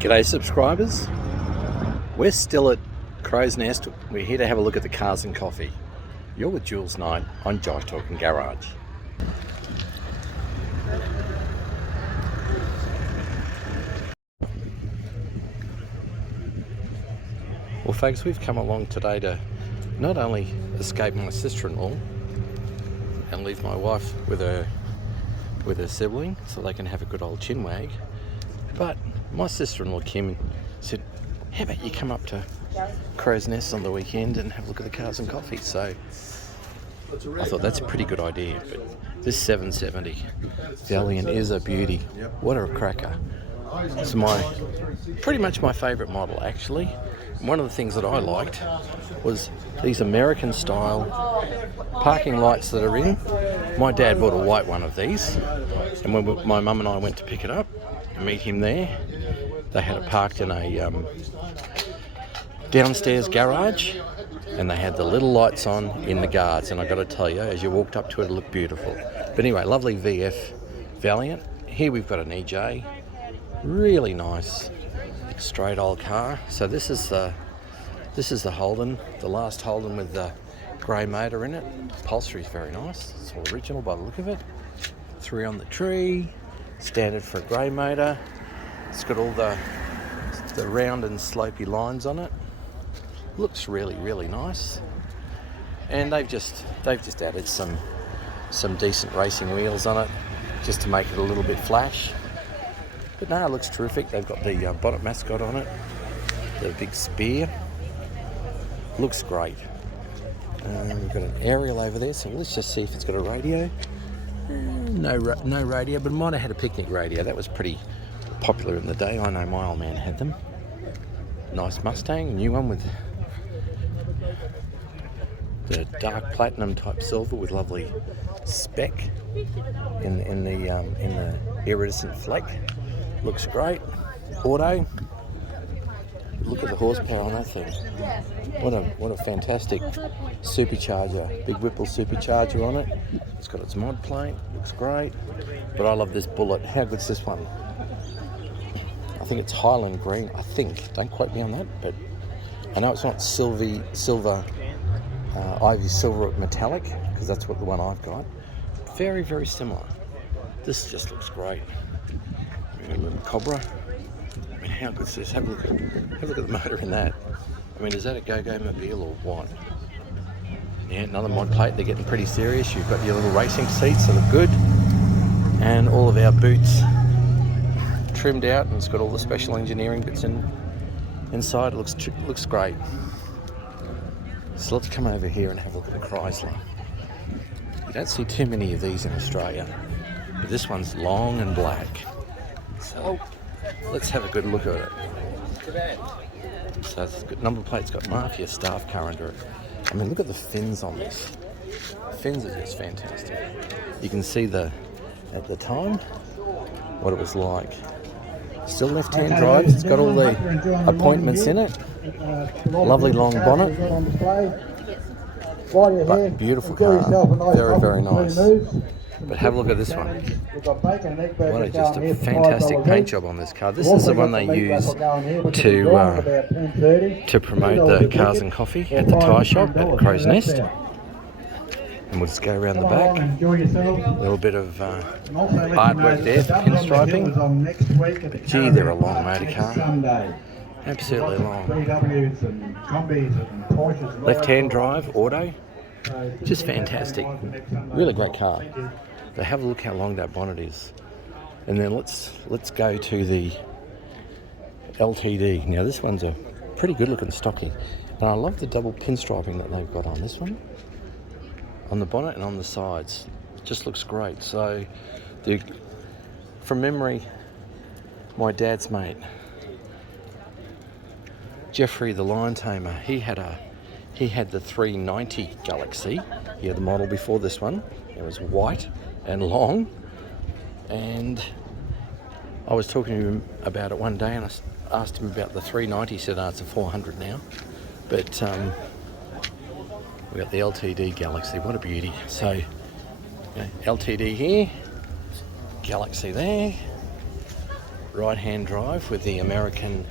G'day subscribers, we're still at Crow's Nest. We're here to have a look at the cars and coffee. You're with Jules Knight on Jive Talking Garage. Well folks, we've come along today to not only escape my sister-in-law and leave my wife with her sibling so they can have a good old chinwag, but my sister-in-law Kim said, how about you come up to Crow's Nest on the weekend and have a look at the cars and coffee? So I thought that's a pretty good idea. But this 770 Valiant is a beauty. What a cracker. It's pretty much my favourite model actually. One of the things that I liked was these American style parking lights that are in. My dad bought a white one of these, and when my mum and I went to pick it up and meet him there, they had it parked in a downstairs garage, and they had the little lights on in the guards, and I got to tell you, as you walked up to it, it looked beautiful. But anyway, lovely VF Valiant. Here we've got an EJ, really nice straight old car. So this is the Holden, the last Holden with the grey motor in it. Upholstery is very nice, it's all original by the look of it. 3 on the tree, standard for a grey motor. It's got all the round and slopey lines on it. Looks really, really nice. And they've just added some decent racing wheels on it, just to make it a little bit flash. But no, it looks terrific. They've got the bonnet mascot on it, the big spear. Looks great. We've got an aerial over there, so let's just see if it's got a radio. No radio, but it might have had a picnic radio. That was pretty popular in the day. I know my old man had them. Nice Mustang, new one with the dark platinum type silver with lovely spec in the iridescent flake. Looks great. Auto. Look at the horsepower on that thing. What a fantastic supercharger. Big Whipple supercharger on it. It's got its mod plate. Looks great. But I love this Bullet. How good's this one? I think it's Highland green. I think. Don't quote me on that. But I know it's not silver, Ivy silver metallic, because that's what the one I've got. Very, very similar. This just looks great. A little Cobra. I mean, how good is this? Have a look at the motor in that. I mean, is that a go-go mobile or what? Yeah, another mod plate. They're getting pretty serious. You've got your little racing seats that look good, and all of our boots trimmed out, and it's got all the special engineering bits inside. It looks great. So let's come over here and have a look at the Chrysler. You don't see too many of these in Australia, but this one's long and black. So let's have a good look at it. So it's got number plate's got Mafia staff car under it. I mean, look at the fins on this. The fins are just fantastic. You can see at the time what it was like. Still left-hand drive. It's got all the appointments in it. Lovely long bonnet. But beautiful car. Very, very nice. But have a look at this one. What a just a fantastic paint job on this car. This is the one they use to promote the cars and coffee at the tyre shop at Crow's Nest. And we'll just go around the back. A little bit of artwork there for pinstriping. But gee, they're a long motor car. Absolutely long. Left-hand drive, auto. Just fantastic. Really great car. So have a look how long that bonnet is. And then let's go to the LTD. Now this one's a pretty good looking stocky. And I love the double pinstriping that they've got on this one. On the bonnet and on the sides. It just looks great. So from memory, my dad's mate, Jeffrey the Lion Tamer, he had the 390 Galaxy. He had the model before this one. It was white and long, and I was talking to him about it one day, and I asked him about the 390. He said, it's a 400 now. But we got the LTD Galaxy. What a beauty. So LTD here, Galaxy there, right-hand drive with the American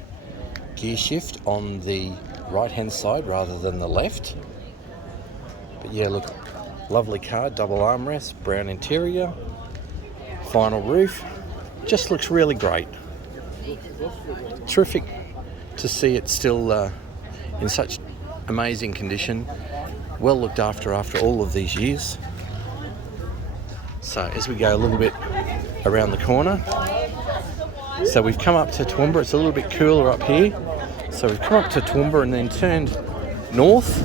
gear shift on the right-hand side rather than the left. But yeah, look, lovely car, double armrest, brown interior, vinyl roof. Just looks really great. Terrific to see it still in such amazing condition, well looked after all of these years. So as we go a little bit around the corner, so we've come up to Toowoomba. It's a little bit cooler up here, so we've come up to Toowoomba and then turned north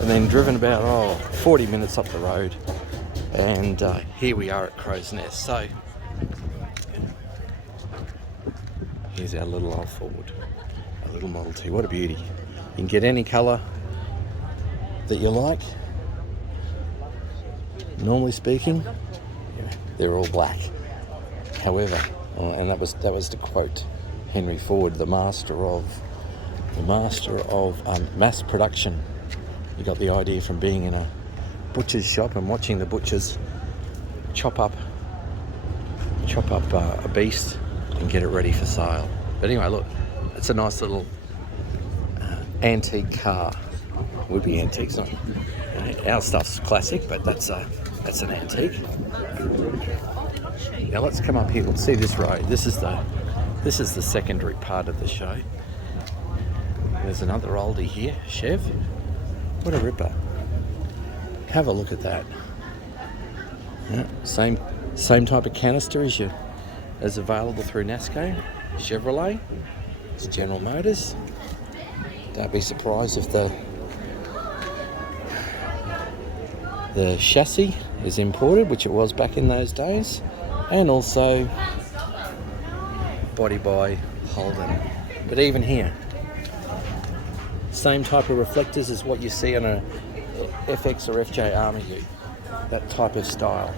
and then driven about 40 minutes up the road, and here we are at Crow's Nest. So here's our little old Ford, a little Model T. What a beauty. You can get any colour that you like. Normally speaking, they're all black. However, and that was to quote Henry Ford, the master of mass production. You got the idea from being in a butcher's shop and watching the butchers chop up a beast and get it ready for sale. But anyway, look, it's a nice little antique car. Would be antiques, not our stuff's classic, but that's an antique. Now let's come up here. Let's see this road. This is the secondary part of the show. There's another oldie here, Chev. What a ripper! Have a look at that. Yeah, same type of canister as available through Nasco, Chevrolet. It's General Motors. Don't be surprised if the chassis is imported, which it was back in those days, and also body by Holden. But even here, same type of reflectors as what you see on a FX or FJ Army Ute, that type of style.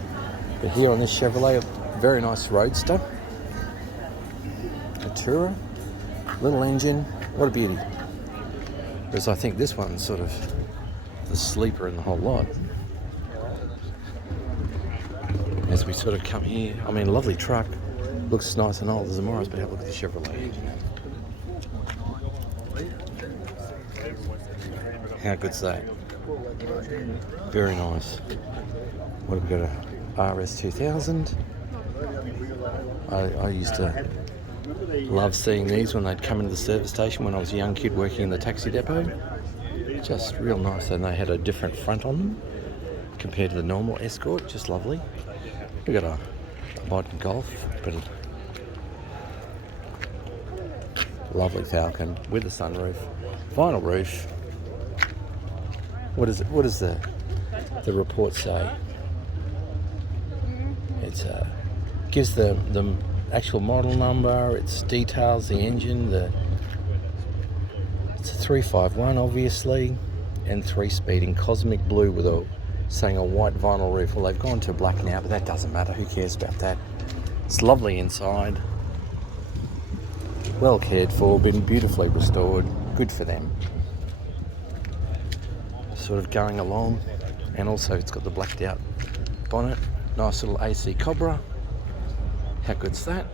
But here on this Chevrolet, a very nice roadster, a Tourer, little engine, what a beauty. Whereas I think this one's sort of the sleeper in the whole lot. As we sort of come here, I mean, lovely truck, looks nice and old as a Morris, but have a look at the Chevrolet. How good's that? Very nice. What have we got? A RS2000. I used to love seeing these when they'd come into the service station when I was a young kid working in the taxi depot. Just real nice, and they had a different front on them compared to the normal Escort. Just lovely. We got a modern Golf, but a lovely Falcon with a sunroof, vinyl roof. What does the report say? It's gives the actual model number. It details the engine. It's a 351 obviously, and 3-speed in cosmic blue with saying a white vinyl roof. Well, they've gone to black now, but that doesn't matter. Who cares about that? It's lovely inside. Well cared for, been beautifully restored. Good for them. Sort of going along, and also it's got the blacked out bonnet. Nice little AC Cobra. How good's that?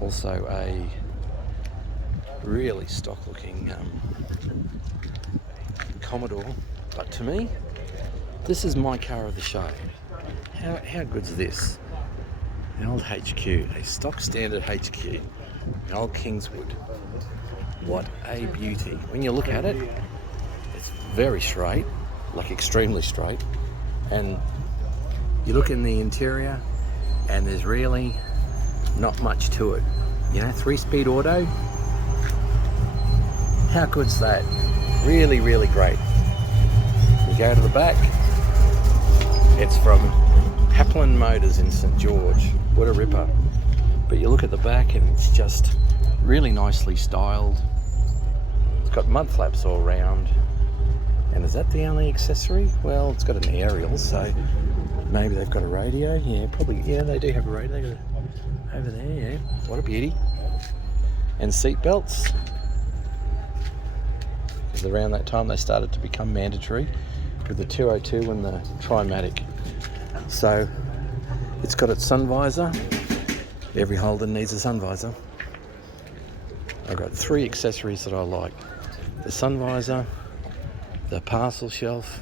Also a really stock looking Commodore, but to me, this is my car of the show. How good's this? An old HQ, a stock standard HQ, an old Kingswood. What a beauty. When you look at it, it's very straight, like extremely straight, and you look in the interior and there's really not much to it. You know, 3-speed auto. How good's that? Really, really great. We go to the back. It's from Haplin Motors in St George. What a ripper. But you look at the back and it's just really nicely styled. It's got mud flaps all around. And is that the only accessory? Well, it's got an aerial, so maybe they've got a radio. Yeah, probably. Yeah, they do have a radio. They got it over there, yeah. What a beauty. And seat belts. Because around that time they started to become mandatory with the 202 and the Trimatic. So it's got its sun visor. Every Holden needs a sun visor. I've got 3 accessories that I like. The sun visor, the parcel shelf,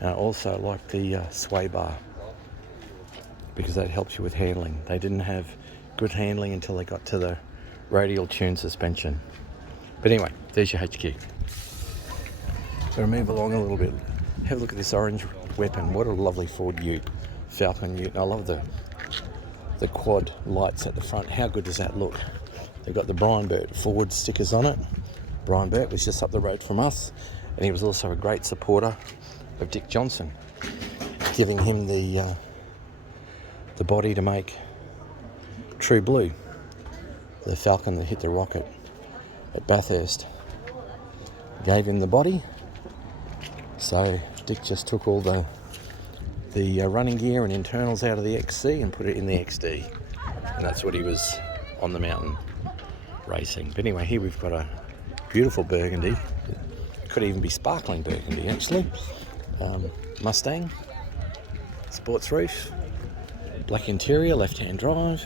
and I also like the sway bar, because that helps you with handling. They didn't have good handling until they got to the radial tune suspension. But anyway, there's your HQ. So move along a little bit. Have a look at this orange weapon. What a lovely Ford Ute, Falcon Ute. And I love the quad lights at the front. How good does that look? They've got the Brian Burt Ford stickers on it. Brian Burt was just up the road from us, and he was also a great supporter of Dick Johnson, giving him the body to make True Blue, the Falcon that hit the rocket at Bathurst. Gave him the body, so Dick just took all the running gear and internals out of the XC and put it in the XD, and that's what he was on the mountain racing. But anyway, here we've got a beautiful burgundy. Could even be sparkling burgundy, actually. Mustang, sports roof, black interior, left-hand drive.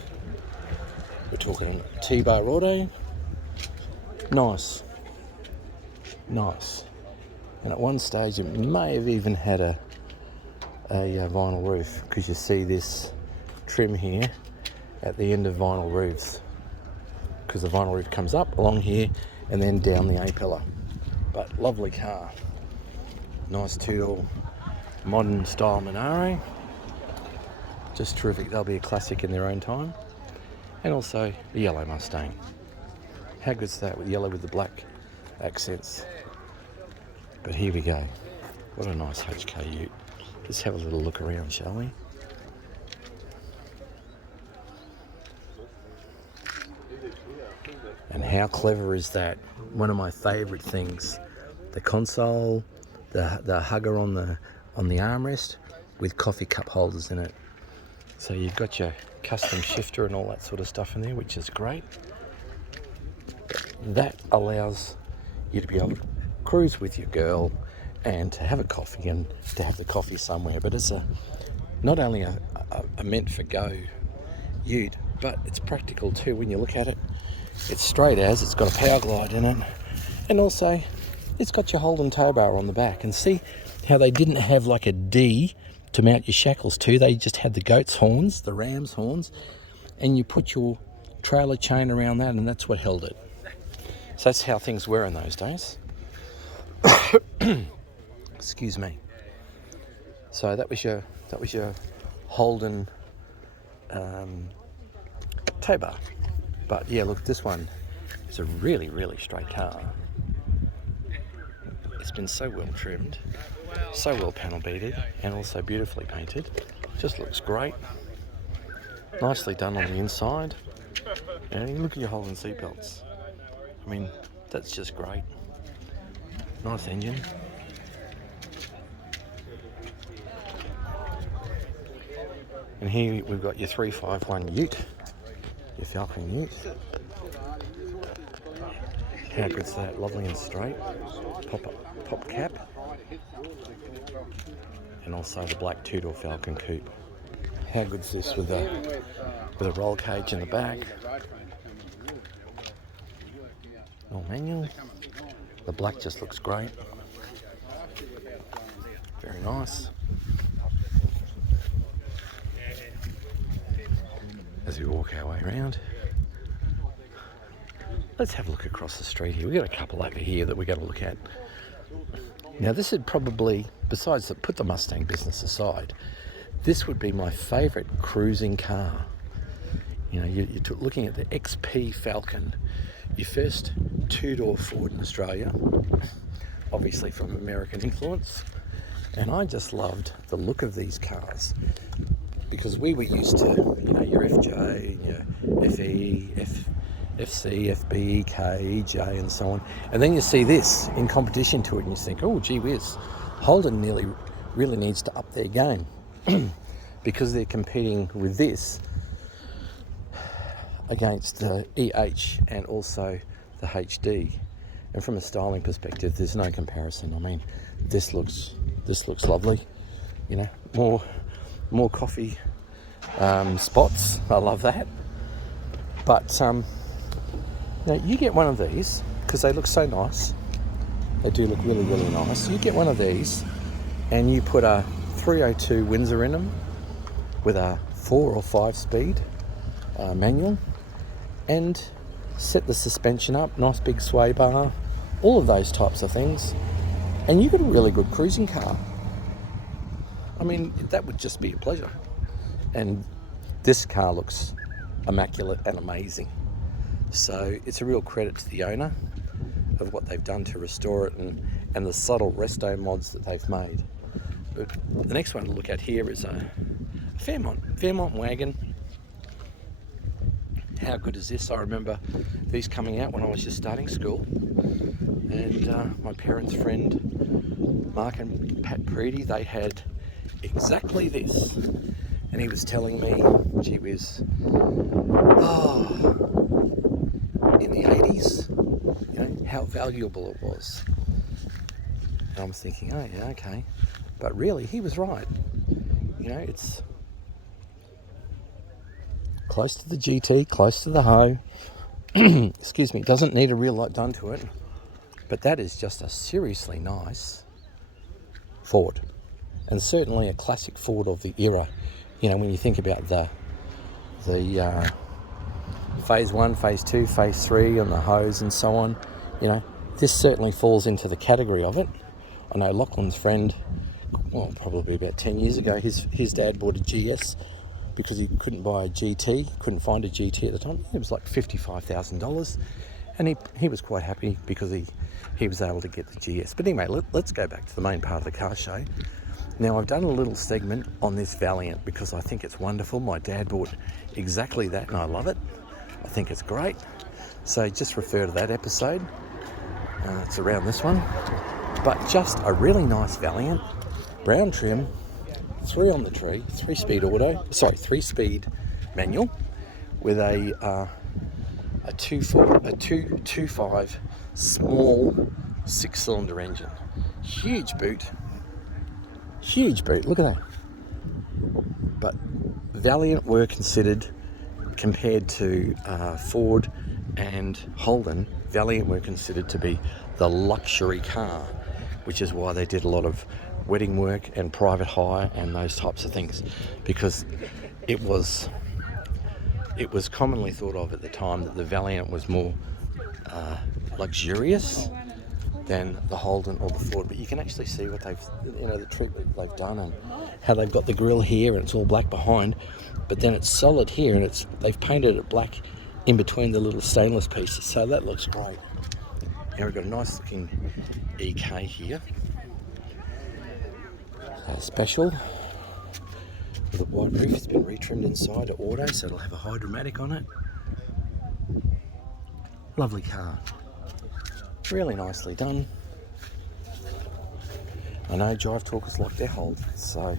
We're talking T-bar auto. Nice. And at one stage it may have even had a vinyl roof, because you see this trim here at the end of vinyl roofs, because the vinyl roof comes up along here and then down the A-pillar. But lovely car. Nice two-door modern style Monaro. Just terrific. They'll be a classic in their own time. And also the yellow Mustang. How good's that, with yellow with the black accents? But here we go. What a nice HK Ute. Let's have a little look around, shall we? And how clever is that? One of my favourite things. The console, the hugger on the armrest with coffee cup holders in it. So you've got your custom shifter and all that sort of stuff in there, which is great. That allows you to be able to cruise with your girl and to have a coffee, and to have the coffee somewhere. But it's not only a meant for go Ute, but it's practical too when you look at it. It's straight as, it's got a power glide in it, and also it's got your Holden tow bar on the back. And see how they didn't have like a D to mount your shackles to. They just had the goat's horns, the ram's horns, and you put your trailer chain around that, and that's what held it. So that's how things were in those days. Excuse me. So that was your Holden tow bar. But yeah, look, this one is a really, really straight car. It's been so well trimmed, so well panel beaded, and also beautifully painted. Just looks great. Nicely done on the inside. And you look at your Holden seatbelts. I mean, that's just great. Nice engine. And here we've got your 351 Ute, your Falcon Ute. How good's that? Lovely and straight. Pop cap. And also the black two-door Falcon coupe. How good's this with a roll cage in the back? All manual. The black just looks great. Very nice. As we walk our way around, let's have a look across the street here. We've got a couple over here that we've got to look at. Now this would probably, besides put the Mustang business aside, this would be my favourite cruising car. You know, you're looking at the XP Falcon, your first two-door Ford in Australia, obviously from American influence. And I just loved the look of these cars, because we were used to, you know, your FJ, your FE, FC, FB, K, EJ, and so on. And then you see this in competition to it, and you think, oh, gee whiz, Holden really needs to up their game because they're competing with this against the EH and also the HD. And from a styling perspective, there's no comparison. I mean, this looks lovely. You know, more coffee spots. I love that. But now you get one of these, because they look so nice. They do look really, really nice. You get one of these and you put a 302 Windsor in them with a 4 or 5 speed manual, and set the suspension up, nice big sway bar, all of those types of things, and you get a really good cruising car. I mean, that would just be a pleasure. And this car looks immaculate and amazing. So it's a real credit to the owner of what they've done to restore it, and the subtle resto mods that they've made. But the next one to look at here is a Fairmont wagon. How good is this? I remember these coming out when I was just starting school, and my parents' friend Mark and Pat Preedy, they had exactly this, and he was telling me, gee whiz, in the 80s, you know, how valuable it was. And I was thinking, oh yeah, okay, but really he was right. You know, it's close to the GT, close to the hoe. Excuse me, doesn't need a real lot done to it, but that is just a seriously nice Ford, and certainly a classic Ford of the era. You know, when you think about the phase 1, phase 2, phase 3 and the hose and so on, you know, this certainly falls into the category of it. I know Lachlan's friend, well, probably about 10 years ago, his dad bought a GS because he couldn't buy a GT, couldn't find a GT at the time. It was like $55,000, and he was quite happy because he was able to get the GS. But anyway, let's go back to the main part of the car show. Now, I've done a little segment on this Valiant because I think it's wonderful. My dad bought exactly that and I love it. I think it's great. So just refer to that episode. It's around this one. But just a really nice Valiant, brown trim, 3 on the tree, 3-speed manual with a 2.5 small 6-cylinder engine. Huge boot, look at that. But Valiant were considered, compared to Ford and Holden, Valiant were considered to be the luxury car, which is why they did a lot of wedding work and private hire and those types of things, because it was commonly thought of at the time that the Valiant was more luxurious than the Holden or the Ford. But you can actually see what the treatment they've done and how they've got the grille here and it's all black behind, but then it's solid here and they've painted it black in between the little stainless pieces, so that looks great. Now we've got a nice looking EK here, special with a wide roof. It's been retrimmed inside to auto, so it'll have a hydromatic on it. Lovely car, really nicely done. I know Jive talkers like their hold, so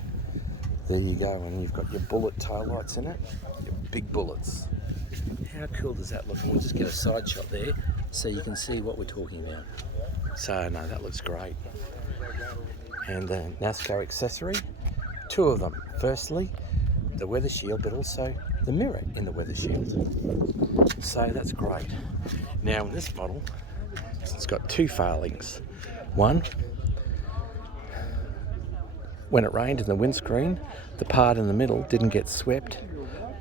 there you go. And you've got your bullet tail lights in it, your big bullets. How cool does that look? And we'll just get a side shot there so you can see what we're talking about. So no, that looks great. And the NASCAR accessory, 2 of them. Firstly, the weather shield, but also the mirror in the weather shield. So that's great. Now in this model, it's got 2 failings. One, when it rained in the windscreen, the part in the middle didn't get swept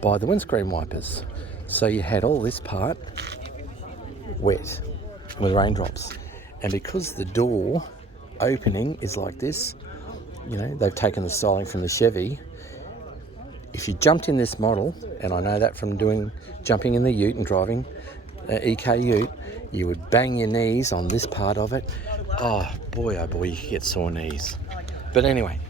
by the windscreen wipers. So you had all this part wet with raindrops. And because the door opening is like this, you know, they've taken the styling from the Chevy. If you jumped in this model, and I know that from jumping in the ute and driving EK ute, you would bang your knees on this part of it. Oh boy, you could get sore knees. But anyway,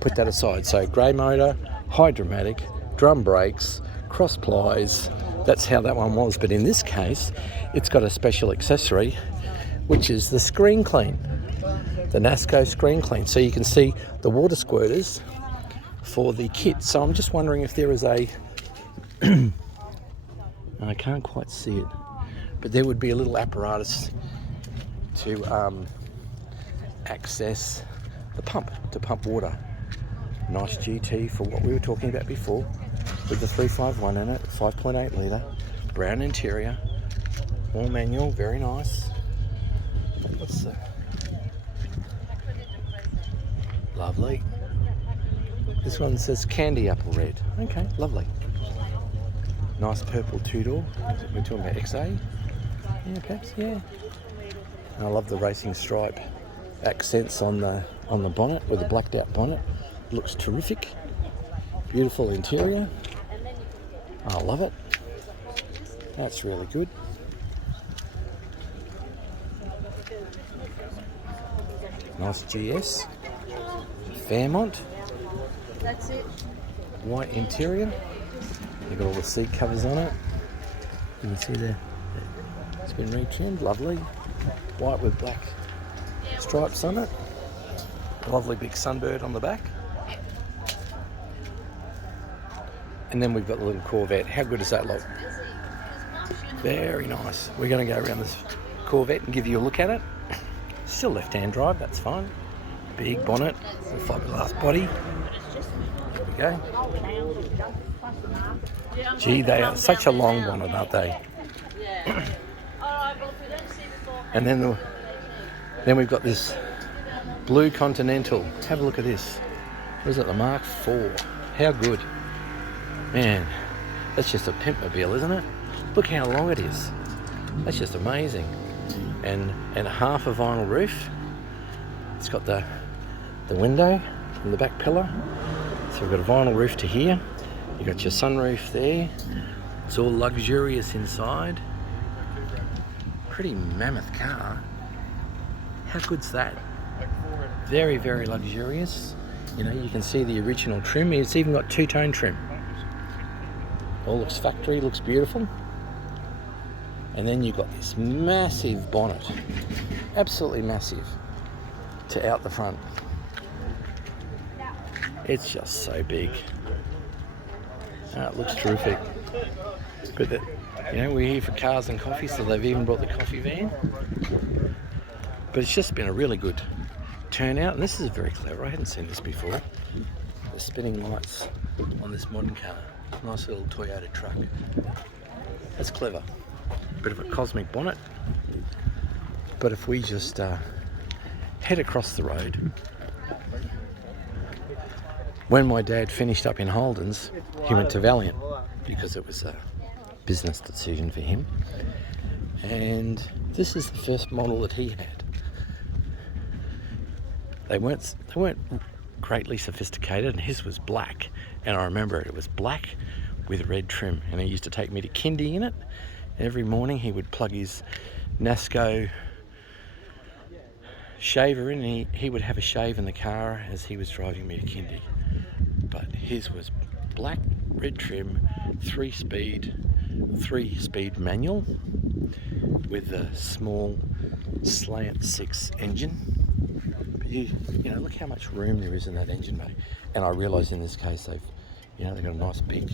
put that aside. So grey motor, hydromatic, drum brakes, cross plies. That's how that one was. But in this case, it's got a special accessory, which is the screen clean, the NASCAR screen clean. So you can see the water squirters for the kit. So I'm just wondering if there is a I can't quite see it, but there would be a little apparatus to access the pump, to pump water. Nice GT for what we were talking about before, with the 351 in it, 5.8 litre, brown interior, all manual, very nice. What's the... Lovely. This one says candy apple red. Okay, lovely. Nice purple two-door. We're talking about XA. Yeah, perhaps, yeah. And I love the racing stripe accents on the bonnet, with the blacked out bonnet. Looks terrific. Beautiful interior. I love it. That's really good. Nice GS. Fairmont. That's it. White interior. You've got all the seat covers on it. You can see there. It's been retrimmed. Lovely. White with black stripes on it. Lovely big sunbird on the back. And then we've got the little Corvette. How good does that look? Very nice. We're going to go around this Corvette and give you a look at it. Still left-hand drive, that's fine. Big bonnet, the fiberglass body. There we go. Gee, they are such a long bonnet, aren't they? And then we've got this blue Continental. Have a look at this. What is it, the Mark IV? How good. Man, that's just a pimpmobile, isn't it? Look how long it is. That's just amazing. And half a vinyl roof. It's got the window and the back pillar. So we've got a vinyl roof to here. You've got your sunroof there. It's all luxurious inside. Pretty mammoth car. How good's that? Very, very luxurious. You know, you can see the original trim. It's even got two-tone trim. All looks factory, looks beautiful. And then you've got this massive bonnet, absolutely massive, to out the front. It's just so big. It looks terrific. But we're here for cars and coffee, so they've even brought the coffee van. But it's just been a really good turnout, and this is very clever. I hadn't seen this before. The spinning lights on this modern car. Nice little Toyota truck. That's clever. Bit of a cosmic bonnet. But if we just head across the road. When my dad finished up in Holden's, he went to Valiant because it was a business decision for him. And this is the first model that he had. They weren't greatly sophisticated, and his was black. And I remember it was black with red trim, and he used to take me to kindy in it. Every morning he would plug his Nasco shaver in, and he would have a shave in the car as he was driving me to kindy. But his was black, red trim, three-speed manual with a small slant 6 engine. But you know, look how much room there is in that engine bay. And I realise in this case they've got a nice big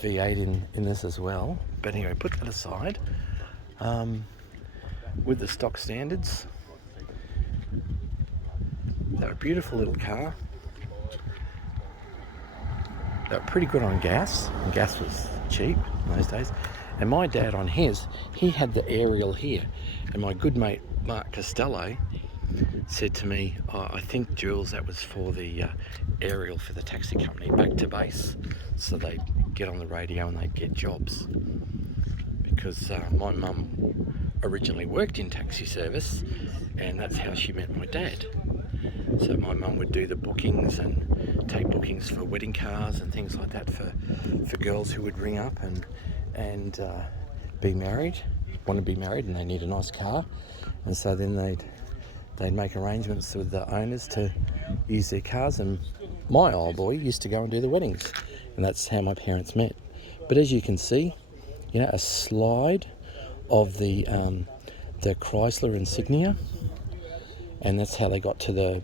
V8 in this as well. But anyway, put that aside. With the stock standards, they're a beautiful little car. They're pretty good on gas, and gas was cheap in those days. And my dad on his, he had the aerial here. And my good mate Mark Costello said to me, I think, Jules, that was for the aerial for the taxi company back to base, so they'd get on the radio and they'd get jobs. Because my mum originally worked in taxi service, and that's how she met my dad. So my mum would do the bookings and take bookings for wedding cars and things like that for girls who would ring up and want to be married, and they need a nice car. And so then they'd make arrangements with the owners to use their cars, and my old boy used to go and do the weddings, and that's how my parents met. But as you can see, a slide of the Chrysler insignia, and that's how they got to the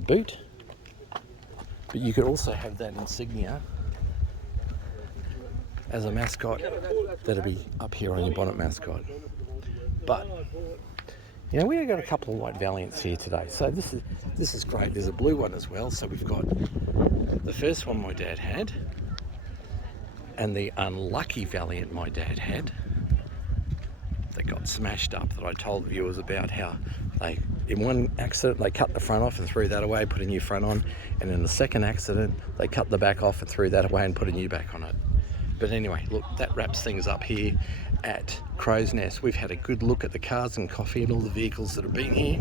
boot. But you could also have that insignia as a mascot that'll be up here on your bonnet mascot. But we've got a couple of white Valiants here today, so this is great. There's a blue one as well. So we've got the first one my dad had, And the unlucky Valiant my dad had that got smashed up, that I told viewers about how they, in one accident, they cut the front off and threw that away, put a new front on, and in the second accident, they cut the back off and threw that away and put a new back on it. But anyway, look, that wraps things up here at Crow's Nest. We've had a good look at the cars and coffee and all the vehicles that have been here.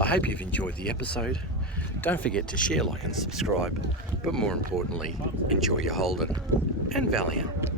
I hope you've enjoyed the episode. Don't forget to share, like and subscribe, but more importantly, enjoy your Holden and Valiant.